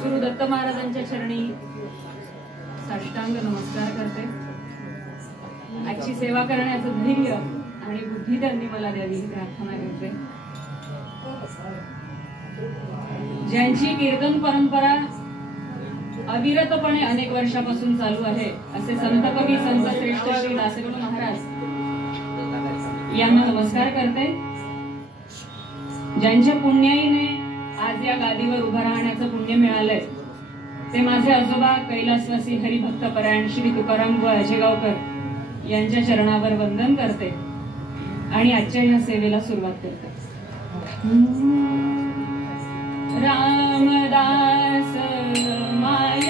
सद्गुरु दत्त महाराजांच्या चरणी साष्टांग नमस्कार करते। आजची सेवा करण्याचं धैर्य आणि बुद्धी त्यांनी मला द्यावी ही प्रार्थना करते। ज्यांची कीर्तन परंपरा अविरतपणे अनेक वर्षापासून चालू आहे असे संत कवी संत श्रेष्ठ श्री दासगणू महाराज यांना नमस्कार करते। ज्यांच्या पुण्याईने आज या गादीवर उभं राहण्याचं पुण्य मिळालंय ते माझे आजोबा कैलासवासी हरिभक्त परायण श्री तुकाराम व अजयगावकर यांच्या चरणावर वंदन करते आणि आजच्या या सेवेला सुरुवात करते। रामदास माय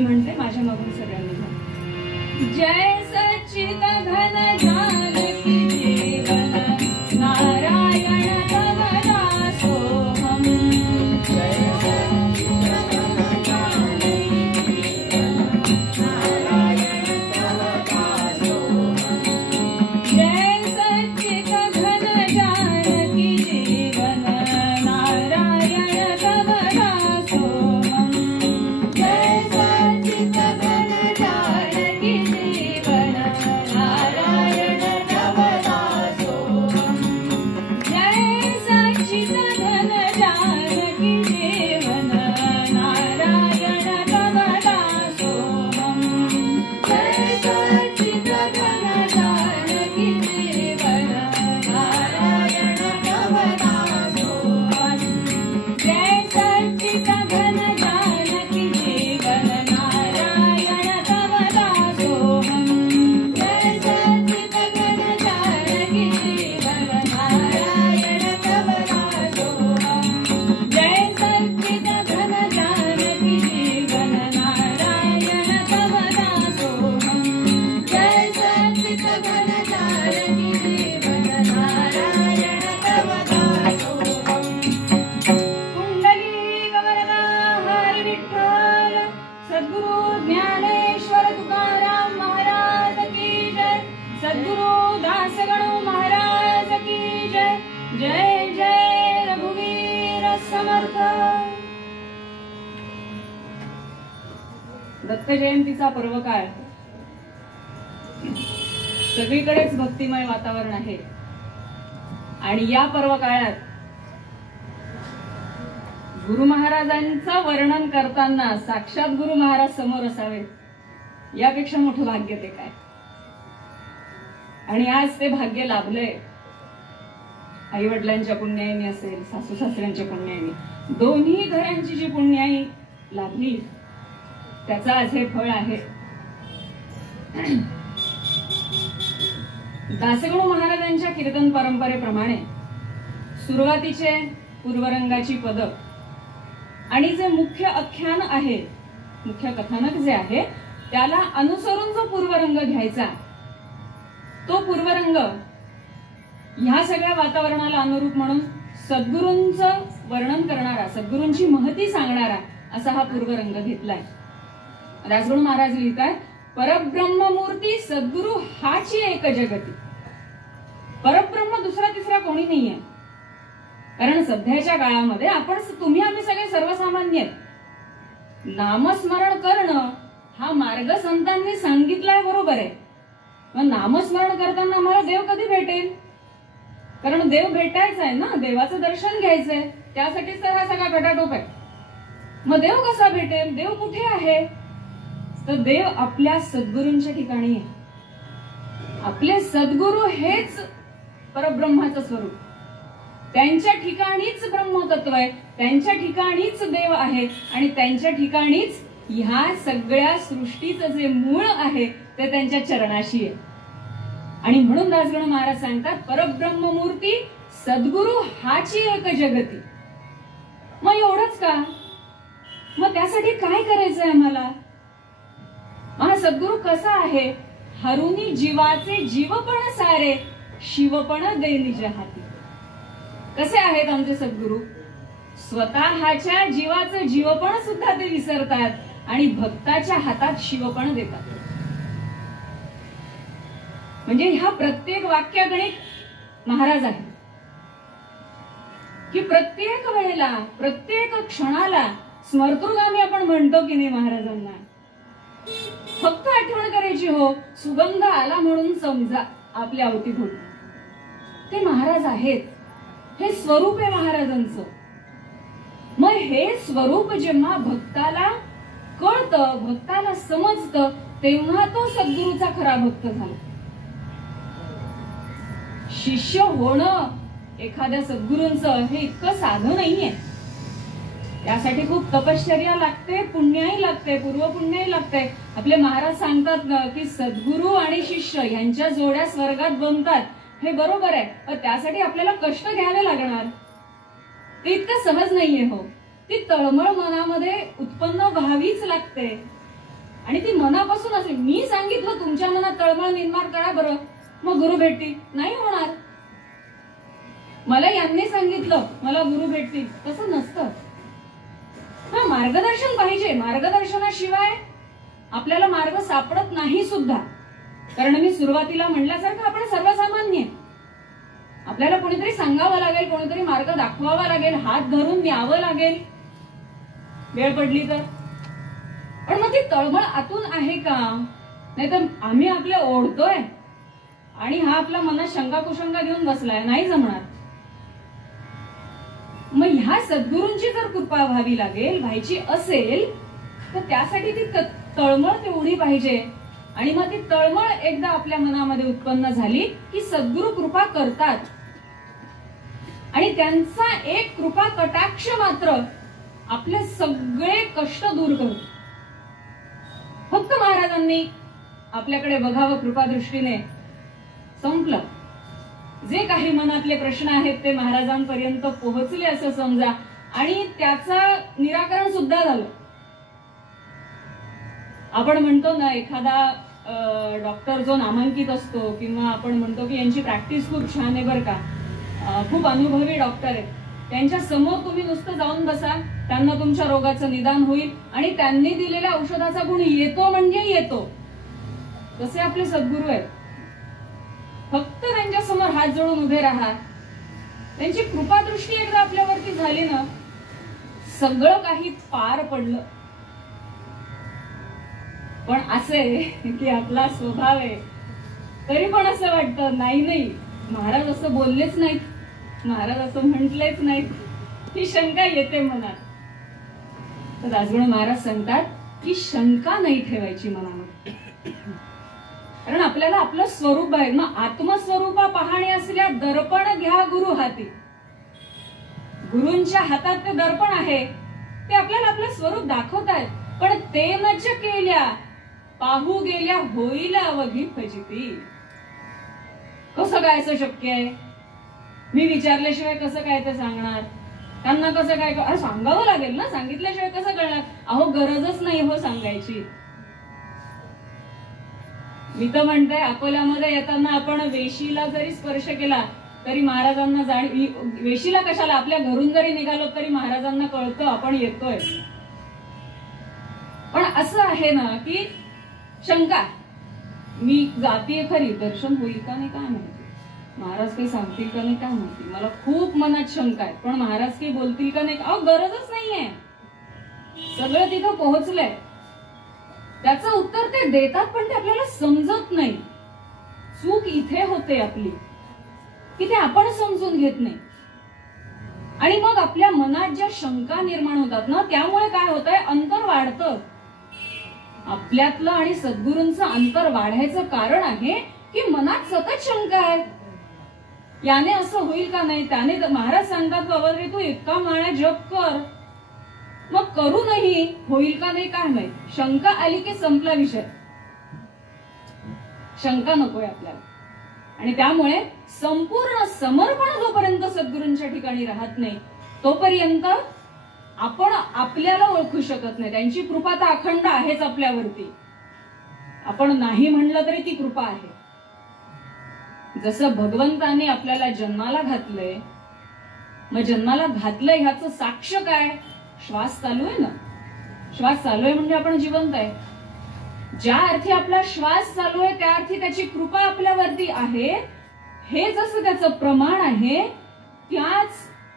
मी म्हणते, माझ्या मागून सगळ्यांनी म्हणा. जय सच्चिद घन जानकी जीवन नारायण तव दासोहम. जय सच्चिद घन जानकी जीवन नारायण तव दासोहम. जय सच्चिद घन जानकी जीवन नारायण तव दासोहम. जय सच्चिद घन जानकी जीवन नारायण तव दासोहम. जय सच्चिद घन जानकी जीवन नारायण तव दासोहम. जय सच्चिद घन जानकी जीवन नारायण तव दासोहम. जय सच्चिद घन जानकी जीवन नारायण तव दासोहम. जय सच्चिद घन जानकी जीवन नारायण तव दासोहम. जय सच्चिद घन जानकी जीवन नारायण तव दासोहम. जय सच्चिद घन जानकी जीवन नारायण तव दासोहम. कुंडली गवरदा हरी विठ्ठल सद्गुरु ज्ञानेश्वर तुकाराम महाराज की जय. सद्गुरु दासगणु महाराज की जय. जय जय रघुवीर समर्थ. दत्त जयंतीचा पर्वकाळ सगळीकडेच भक्तिमय वातावरण आहे आणि या पर्वकाळात गुरु महाराजांचं वर्णन करताना साक्षात गुरु महाराज समोर असावे यापेक्षा मोठं भाग्य ते काय. आणि आज ते भाग्य लाभलंय. आई वडिलांच्या पुण्याईने असेल, सासू सासऱ्यांच्या पुण्याईने, दोन्ही घरांची जी पुण्याई लाभली त्याचा आज हे फळ आहे. दासगणू महाराजांच्या कीर्तन परंपरेप्रमाणे सुरुवातीचे पूर्वरंगाची पद आणि जे मुख्य आख्यान आहे, मुख्य कथानक जे आहे त्याला अनुसरून जो पूर्वरंग घ्यायचा तो पूर्वरंग ह्या सगळ्या वातावरणाला अनुरूप म्हणून सद्गुरूंचं वर्णन करणारा, सद्गुरूंची महती सांगणारा असा हा पूर्वरंग घेतलाय. दासगणू महाराज लिहितात, परब्रह्ममूर्ती सद्गुरु हाची एक जगती. परब्रह्म दुसरा तिसरा कोणी नाहीये. कारण सध्याच्या काळामध्ये तुम्ही आम्ही सगळे सर्वसामान्य. नामस्मरण करणं हा मार्ग संतांनी सांगितलाय, बरोबर आहे. मग नामस्मरण करताना आम्हाला देव कधी भेटेल? कारण देव भेटायचा आहे ना, देवाचं दर्शन घ्यायचंय, त्यासाठीच तर हा सगळा गटाटोप आहे. मग देव कसा भेटेल? देव कुठे आहे? तर देव आपल्या सद्गुरूंच्या ठिकाणी आहे. आपले सद्गुरू हेच परब्रह्माचं स्वरूप. त्यांच्या ठिकाणीच ब्रह्मतत्व आहे, त्यांच्या ठिकाणीच देव आहे आणि त्यांच्या ठिकाणीच ह्या सगळ्या सृष्टीचं जे मूळ आहे ते त्यांच्या चरणाशी आहे. आणि म्हणून दासगणू महाराज सांगतात, परब्रह्ममूर्ती सद्गुरु हाची एक जगती. मग एवढंच का? मग त्यासाठी काय करायचंय आम्हाला? हा सद्गुरु कसा आहे? हरुनी जीवाचे जीवपण सारे, शिवपण दे निज हाती. कसे आहेत आमचे सद्गुरु? स्वतःच्या जीवाचं जीवपण सुद्धा ते विसरतात आणि भक्ताच्या हातात शिवपण देतात. म्हणजे ह्या प्रत्येक वाक्यागणिक महाराज आहे की प्रत्येक वेळेला, प्रत्येक क्षणाला स्मर्तृगामी आपण म्हणतो की नाही महाराजांना. फक्त आठवण करायची, हो सुगंध आला म्हणून समजा आपल्या अवतीभोवती. ते महाराज आहेत, हे स्वरूप आहे महाराजांचं. मग हे स्वरूप जेव्हा भक्ताला कळतं, भक्ताला समजतं, तेव्हा तो सद्गुरूचा खरा भक्त झाला. शिष्य होणं एखाद्या सद्गुरूंचं हे इतकं साधं नाहीये. त्यासाठी खूप तपश्चर्या लागते, पुण्याही लागते, पूर्वपुण्याही लागते. आपले महाराज सांगतात की सद्गुरू आणि शिष्य यांच्या जोड्या स्वर्गात बनतात. हे बरोबर आहे, पण त्यासाठी आपल्याला कष्ट घ्यावे लागणार. ते इतकं सहज नाहीये. हो, ती तळमळ मनामध्ये उत्पन्न व्हावीच लागते. आणि ती मनापासून असेल. मी सांगितलं तुमच्या मनात तळमळ निर्माण करा बरं, मग गुरु भेटतील, नाही होणार. मला यांनी सांगितलं मला गुरु भेटतील, तसं नसतं. हा, मार्गदर्शन पाहिजे. मार्गदर्शनाशिवाय आपल्याला मार्ग सापडत नाही सुद्धा. कारण मी सुरुवातीला म्हणल्यासारखं आपण सर्वसामान्य, आपल्याला कोणीतरी सांगावं लागेल, कोणीतरी मार्ग दाखवावा लागेल, हात धरून न्यावं लागेल वेळ पडली तर. पण मग ती तळमळ आतून आहे का? नाहीतर आम्ही आपल्या ओढतोय आणि हा आपल्या मनात शंका कुशंका घेऊन बसलाय, नाही जमणार. मग ह्या सद्गुरूंची जर कृपा व्हावी लागेल, व्हायची असेल, तर त्यासाठी ती तळमळ तेवढी पाहिजे. आणि मग ती तळमळ एकदा आपल्या मनामध्ये उत्पन्न झाली की सद्गुरू कृपा करतात आणि त्यांचा एक कृपा कटाक्ष मात्र आपले सगळे कष्ट दूर करतो. फक्त महाराजांनी आपल्याकडे बघावं कृपा दृष्टीने, संपलं. जे काही मनातले प्रश्न आहेत ते महाराजांपर्यंत पोहोचले असं समजा, आणि त्याचं निराकरण सुद्धा झालं. आपण म्हणतो ना, एखादा डॉक्टर जो नामांकित असतो किंवा आपण म्हणतो की यांची प्रॅक्टिस खूप छान आहे बरं का, खूप अनुभवी डॉक्टर आहेत, त्यांच्या समोर तुम्ही नुसतं जाऊन बसा, त्यांना तुमच्या रोगाचं निदान होईल आणि त्यांनी दिलेल्या औषधाचा गुण येतो म्हणजे येतो. तसे आपले सद्गुरू आहेत. फक्त त्यांच्या समोर हात जोडून उभे राहा. त्यांची कृपादृष्टी एकदा आपल्यावरती झाली ना, सगळं काही पार पडलं. पण असे की आपला स्वभाव आहे, तरी पण असं वाटतं नाही नाही, महाराज असं बोललेच नाहीत, महाराज असं म्हटलेच नाहीत, ही शंका येते मनात. तर दासगणू महाराज सांगतात की शंका नाही ठेवायची मनामध्ये, कारण आपल्याला आपलं स्वरूप आहे. मग आत्मस्वरूपा पाहणे असल्या दर्पण घ्या गुरु हाती. गुरूंच्या हातात ते दर्पण आहे, ते आपल्याला आपलं स्वरूप दाखवतायत. पण ते नच केल्या पाहू गेल्या होईल अवघी फजिती. कसं काय असं शक्य आहे? मी विचारल्याशिवाय कसं काय ते सांगणार? त्यांना कसं काय? अरे सांगावं लागेल ना, सांगितल्याशिवाय कसं कळणार? अहो गरजच नाही हो सांगायची. मी तर म्हणते, अकोल्यामध्ये येताना आपण वेशीला जरी स्पर्श केला तरी महाराजांना वेशीला कशाला, आपल्या घरून जरी निघालो तरी महाराजांना कळतं आपण येतोय. पण असं आहे ना की शंका, मी जातीये खरी, दर्शन होईल का नाही काय माहिती, महाराज काही सांगतील का नाही काय माहिती, मला खूप मनात शंका आहे, पण महाराज काही बोलतील का नाही. अहो गरजच नाहीये, सगळं तिथं पोहोचलंय. त्याचं उत्तर ते देतात पण ते आपल्याला समजत नाही. चूक इथे होते आपली की ते आपण समजून घेत नाही. आणि मग आपल्या मनात ज्या शंका निर्माण होतात ना, त्यामुळे काय होतंय, अंतर वाढतं. आपल्यातलं आणि सद्गुरूंचं अंतर वाढायचं कारण आहे की मनात सतत शंका आहे. याने असं होईल का नाही, त्याने, महाराज सांगतात बाबा रे तू इतका माळा जप कर, मग करूनही होईल का नाही काय माहित. शंका आली की संपला विषय. शंका नकोय आपल्याला. आणि त्यामुळे संपूर्ण समर्पण जोपर्यंत सद्गुरूंच्या ठिकाणी राहत नाही तोपर्यंत आपण आपल्याला ओळखू शकत नाही. त्यांची कृपा तर अखंड आहेच आपल्यावरती. आपण नाही म्हणलं तरी ती कृपा आहे. जसं भगवंताने आपल्याला जन्माला घातलंय, मग जन्माला घातलंय ह्याचं साक्ष काय? श्वास चालू आहे ना, श्वास चालू आहे म्हणजे आपण जिवंत आहे. ज्या अर्थी आपला श्वास चालू आहे त्या अर्थी त्याची कृपा आपल्यावरती आहे. हे जसं त्याचं प्रमाण आहे,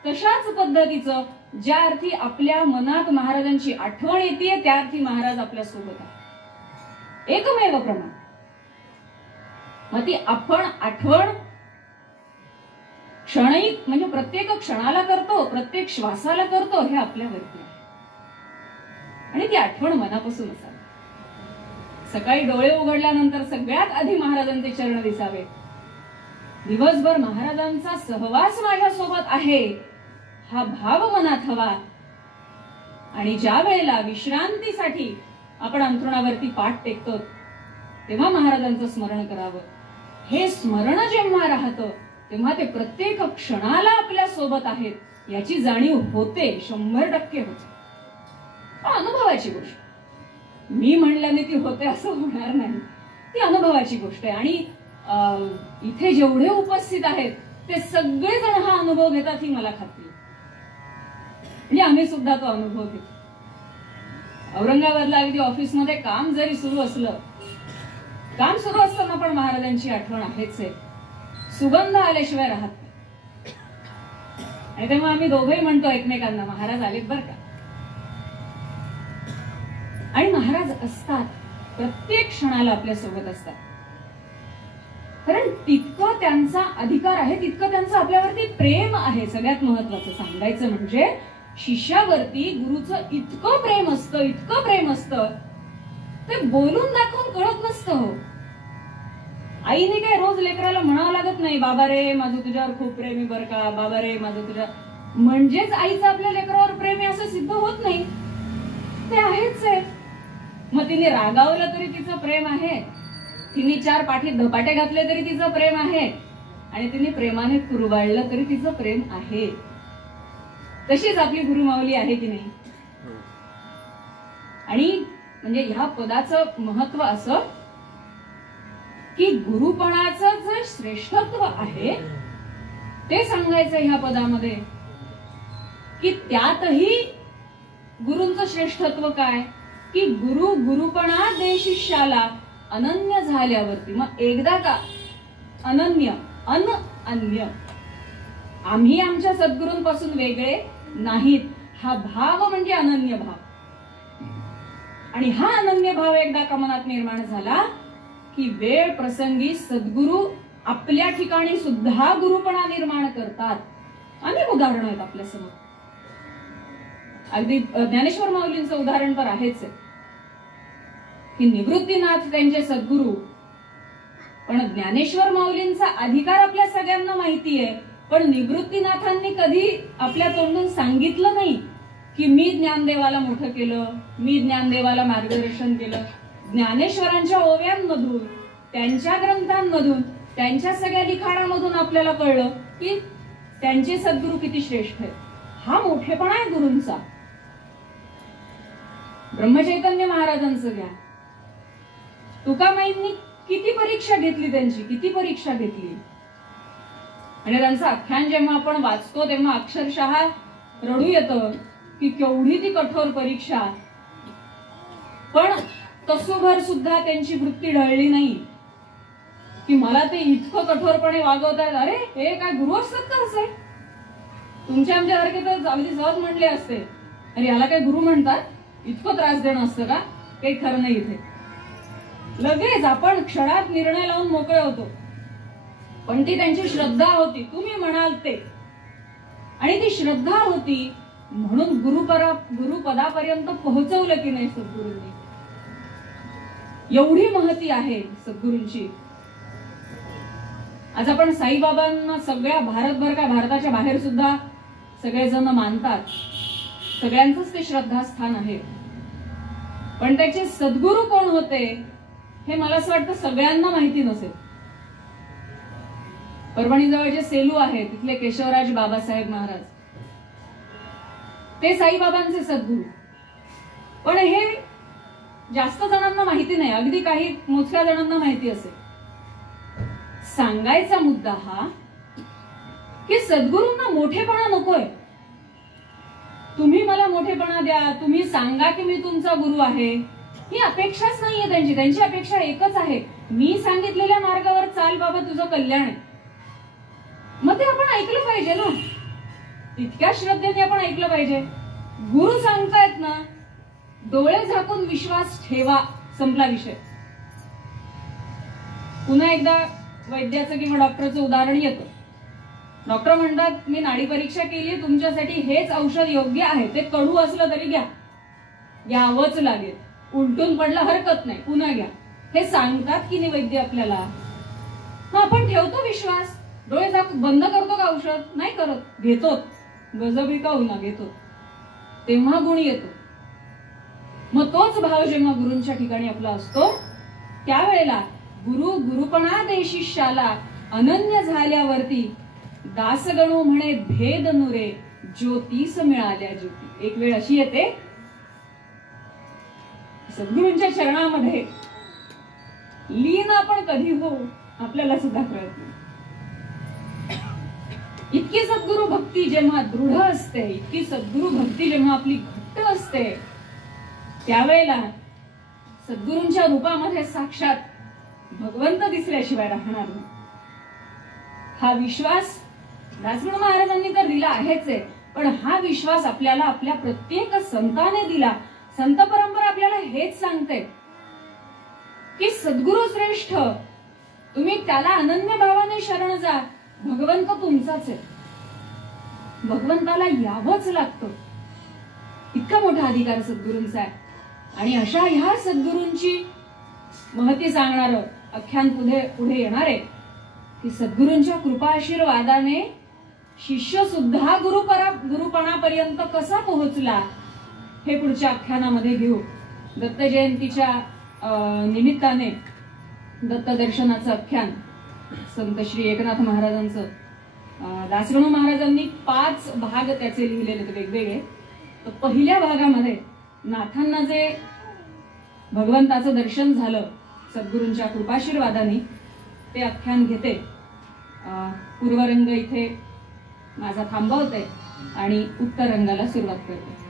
तशाच पद्धतीचं ज्या अर्थी आपल्या मनात महाराजांची आठवण येते त्या अर्थी महाराज आपल्या सोबत आहे. एकमेव प्रमाण. मग ती आपण आठवण क्षणिक म्हणजे प्रत्येक क्षणाला करतो, प्रत्येक श्वासाला करतो, हे आपल्यावरती आहे. आणि ती आठवण मनापासून असावी. सकाळी डोळे उघडल्यानंतर सगळ्यात आधी महाराजांचे चरण दिसावे. दिवसभर महाराजांचा सहवास माझ्यासोबत आहे हा भाव मनात हवा. आणि ज्या वेळेला विश्रांतीसाठी आपण अंथरुणावरती पाठ टेकतो तेव्हा महाराजांचं स्मरण करावं. हे स्मरण जेव्हा राहतं तेव्हा ते प्रत्येक क्षणाला आपल्या सोबत आहेत याची जाणीव होते, 100% होते. अनुभवाची गोष्ट. मी म्हणल्याने ती होते असं होणार नाही. ती अनुभवाची गोष्ट आहे. आणि इथे जेवढे उपस्थित आहेत ते सगळेजण हा अनुभव घेतात ही मला खात्री. म्हणजे आम्ही सुद्धा तो अनुभव घेतो. औरंगाबादला अगदी ऑफिसमध्ये काम जरी सुरू असलं, काम सुरू असताना पण महाराजांची आठवण आहेच आहे. सुगंध आल्याशिवाय राहत नाही. आणि तेव्हा आम्ही दोघंही म्हणतो एकमेकांना, महाराज आलेत बर का. आणि महाराज असतात, प्रत्येक क्षणाला आपल्या सोबत असतात. कारण तितकं त्यांचा अधिकार आहे, तितकं त्यांचं आपल्यावरती प्रेम आहे. सगळ्यात महत्वाचं सांगायचं म्हणजे शिष्यावरती गुरुचं इतकं प्रेम असतं, इतकं प्रेम असतं, ते बोलून दाखवून कळत नसतं. हो, आईने काय रोज लेकराला म्हणावं लागत नाही, बाबा रे माझं तुझ्यावर खूप प्रेम आहे बरं का, बाबा रे माझं तुझ्या, म्हणजेच आईचं आपल्या लेकरावर प्रेम आहे असं सिद्ध होत नाही. ते आहेच आहे. मग तिने रागावलं तरी तिचं प्रेम आहे, तिने 4 पाठीत धपाटे घातले तरी तिचं प्रेम आहे, आणि तिने प्रेमाने कुरवाळलं तरी तिचं प्रेम आहे. तशीच आपली गुरुमाऊली आहे की नाही. आणि म्हणजे ह्या पदाचं महत्व असं की गुरुपणाचं जे श्रेष्ठत्व आहे ते सांगायचं ह्या पदामध्ये, की त्यातही गुरूंचं श्रेष्ठत्व काय, की गुरुपणा दे शिष्याला अनन्य झाल्यावरती. मग एकदा का अनन्य, अन्य, आम्ही आमच्या सद्गुरूंपासून वेगळे नाहीत, हा भाव म्हणजे अनन्य भाव. आणि हा अनन्य भाव एकदा का मनात निर्माण झाला की वेळ प्रसंगी सद्गुरु आपल्या ठिकाणी सुद्धा गुरुपणा निर्माण करतात. अनेक उदाहरणं आहेत आपल्या समोर. अगदी ज्ञानेश्वर माऊलींचं उदाहरण तर आहेच आहे की निवृत्तीनाथ त्यांचे सद्गुरु. पण ज्ञानेश्वर माऊलींचा अधिकार आपल्या सगळ्यांना माहिती आहे, पण निवृत्तीनाथांनी कधी आपल्या तोंडून सांगितलं नाही की मी ज्ञानदेवाला मोठं केलं, मी ज्ञानदेवाला मार्गदर्शन केलं. ज्ञानेश्वरांच्या ओव्यांमधून, त्यांच्या ग्रंथांमधून, त्यांच्या सगळ्या लिखाणामधून आपल्याला कळलं की त्यांचे सद्गुरू किती श्रेष्ठ आहेत. हा मोठेपणा आहे गुरूंचा. ब्रह्मचैतन्य महाराजांचं घ्या, तुकामाईंनी किती परीक्षा घेतली, त्यांची किती परीक्षा घेतली. आणि त्यांचं आख्यान जेव्हा आपण वाचतो तेव्हा अक्षरशः रडू येतं की केवढी ती कठोर परीक्षा. पण तसोभर सुद्धा त्यांची वृत्ती ढळली नाही की मला ते इतकं कठोरपणे वागवतात. अरे हे काय गुरु असतात का असे? तुमच्या आमच्यासारखे तर अगदी सहज म्हणले असते, अरे याला काय गुरु म्हणतात, इतकं त्रास देणं असतं का? काही खरं नाही. इथे लगेच आपण क्षणात निर्णय लावून मोकळे होतो. पण ती त्यांची श्रद्धा होती, तुम्ही म्हणाल ते. आणि ती श्रद्धा होती म्हणून गुरुपदापर्यंत पोहोचवलं की नाही सद्गुरूंनी. एवढी महती आहे सद्गुरूंची. आज आपण साईबाबांना सगळ्या भारतभर का भारताच्या बाहेर सुद्धा सगळेजण मानतात, सगळ्यांचंच ते श्रद्धास्थान आहे. पण त्याचे सद्गुरू कोण होते हे मला असं वाटतं सगळ्यांना माहिती नसेल. परभणी जवळचे सेलू आहे, तिथले केशवराज बाबासाहेब महाराज, ते साईबाबांचे सद्गुरू. पण हे जास्त जणांना माहिती नाही, अगदी काही मोजक्या जणांना माहिती असेल. सांगायचा मुद्दा हा की सद्गुरूंना मोठेपणा नकोय. तुम्ही मला मोठेपणा द्या, तुम्ही सांगा की मी तुमचा गुरु आहे, ही अपेक्षाच नाहीये त्यांची. त्यांची अपेक्षा एकच आहे, मी सांगितलेल्या मार्गावर चाल बाबा, तुझं कल्याण आहे. मग ते आपण ऐकलं पाहिजे ना, तितक्या श्रद्धेने आपण ऐकलं पाहिजे. गुरु सांगतायत ना, डोळे झाकून विश्वास ठेवा, संपला विषय. पुन्हा एकदा वैद्याचं किंवा डॉक्टरचं उदाहरण येतं. डॉक्टर म्हणतात मी नाडी परीक्षा केली, तुमच्यासाठी हेच औषध योग्य आहे, ते कडू असलं तरी घ्या, घ्यावंच लागेल, उलटून पडलं हरकत नाही, पुन्हा घ्या, हे सांगतात की नाही वैद्य आपल्याला. मग आपण ठेवतो विश्वास, डोळे झाकून बंद करतो का औषध? नाही करत, घेतो, गजबी का होईना घेतो. तेव्हा गुण येतो. मग तोच भाव जेव्हा गुरूंच्या ठिकाणी आपला असतो त्यावेळेला गुरुपणा दे शिष्याला अनन्य झाल्यावरती दासगणू म्हणे भेद नुरे ज्योतीस मिळाल्या ज्योती. एक वेळ अशी येते सद्गुरूंच्या चरणामध्ये लीन आपण कधी होऊ आपल्याला सुद्धा कळत नाही. इतकी सद्गुरु भक्ती जेव्हा दृढ असते, इतकी सद्गुरु भक्ती जेव्हा आपली घट्ट असते, त्यावेळेला सद्गुरूंच्या रूपामध्ये साक्षात भगवंत दिसल्याशिवाय राहणार नाही. हा विश्वास दासगणू महाराजांनी तर दिला आहेच आहे, पण हा विश्वास आपल्याला आपल्या प्रत्येक संताने दिला. संत परंपरा आपल्याला हेच सांगते की सद्गुरु श्रेष्ठ, तुम्ही त्याला अनन्य भावाने शरण जा. भगवंत तुमचाच आहे, भगवंताला यावंच लागतं. इतका मोठा अधिकार सद्गुरूंचा आहे. आणि अशा ह्या सद्गुरूंची महती सांगणार आख्यान पुढे येणार आहे की सद्गुरूंच्या कृपा आशीर्वादाने शिष्य सुद्धा गुरुपणापर्यंत कसा पोहोचला हे पुढच्या आख्यानामध्ये घेऊ. दत्त जयंतीच्या निमित्ताने दत्त दर्शनाचं आख्यान संत श्री एकनाथ महाराजांचं, दासगणू महाराजांनी 5 भाग त्याचे लिहिलेले वेगवेगळे. तर पहिल्या भागामध्ये नाथांना जे भगवंताचं दर्शन झालं सद्गुरूंच्या कृपाशीर्वादाने ते आख्यान घेते. पूर्वरंग इथे माझा थांबवते आणि उत्तर रंगाला सुरुवात करते.